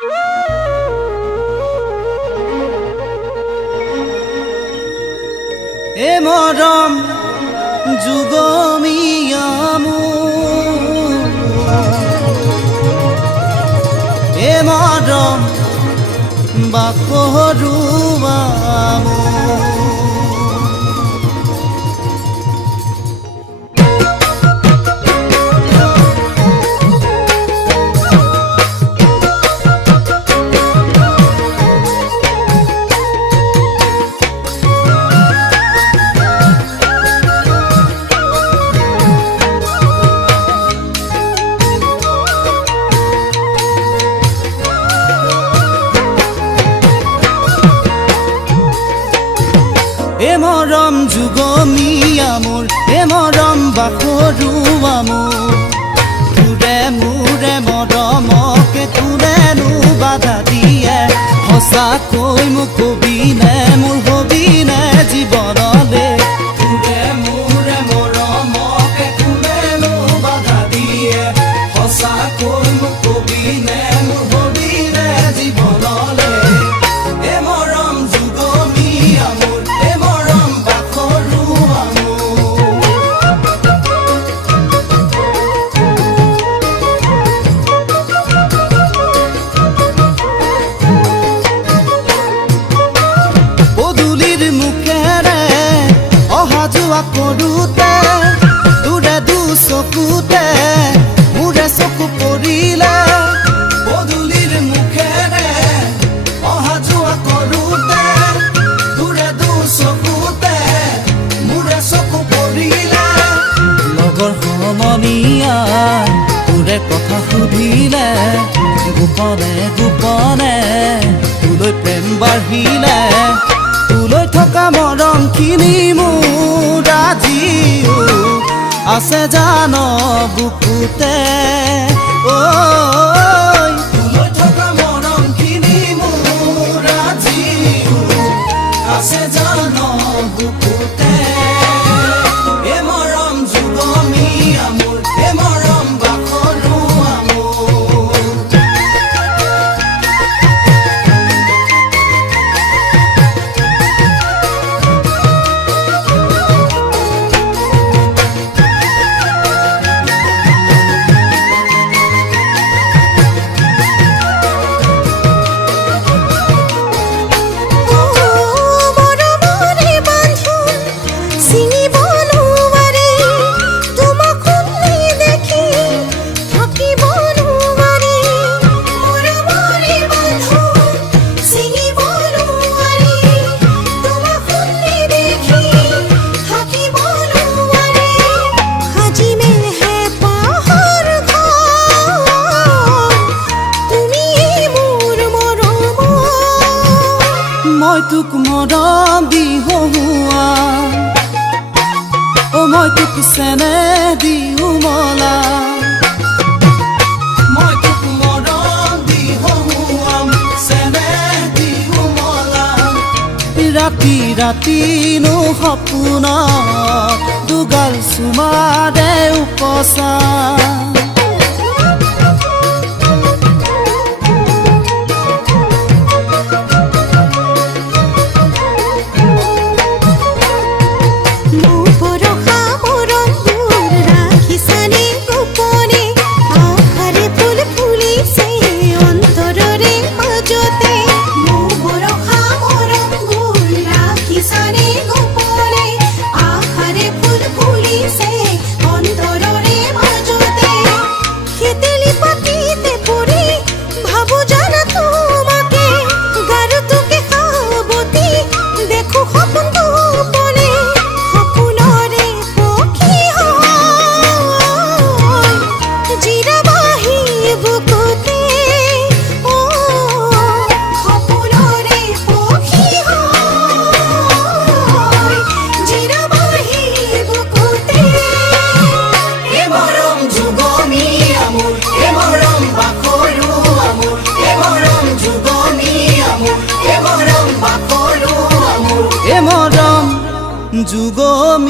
এ মৰম যুগমিয়ামু এ মৰম বাকৰুয়ামু এ মৰম যুগমিয়ামুৰ এ মৰম বাকৰুয়ামুৰ তোৰে মোৰে মৰমকে কোনেনো বাধা দিয়ে সঁচাকৈ মোক কবিনে মোৰ হবিনে জীৱনলে তোৰে মোৰে মৰমকে কোনেনো বাধা দিয়ে সঁচাকৈ মোক কবিনে মোৰ হবিনে জীৱনলে এ মৰম যুগমিয়ামুৰ এ মৰম বাকৰুয়ামুৰ পদূলিৰ মুখেৰে অহা যোৱা কৰোঁতে দূৰে দুচকুতে মোৰে চকু পৰিলে পদূলিৰ মুখেৰে অহা যোৱা কৰোঁতে দূৰে দুচকুতে মোৰে চকু পৰিলে লগৰ সমনীয়াই তোৰে কথা সুধিলে গোপনে গোপনে তোলৈ প্ৰেম বাঢ়িলে তোলৈ থকা মৰমখিনি মোৰ আজিও আছে জান বুকুতে ঐ তোলৈ থকা মৰমখিনি মোৰ আজিও আছে জান বুকুতে এ মৰম যুগমিয়ামুৰ এ মৰম বাকৰুয়ামুৰ মই তোক মৰম দি হহুৱা ও মই তোক চেনেহ দি উমলা মই তোক মৰম দি হহুৱাম চেনেহ দি উমলা ৰাতি ৰাতিনো সপোন দুগাল চুমাৰে উপচা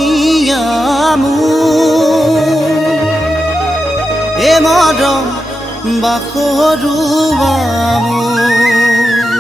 যুগমিয়ামু এ মৰম বাসৰুৱা মোৰ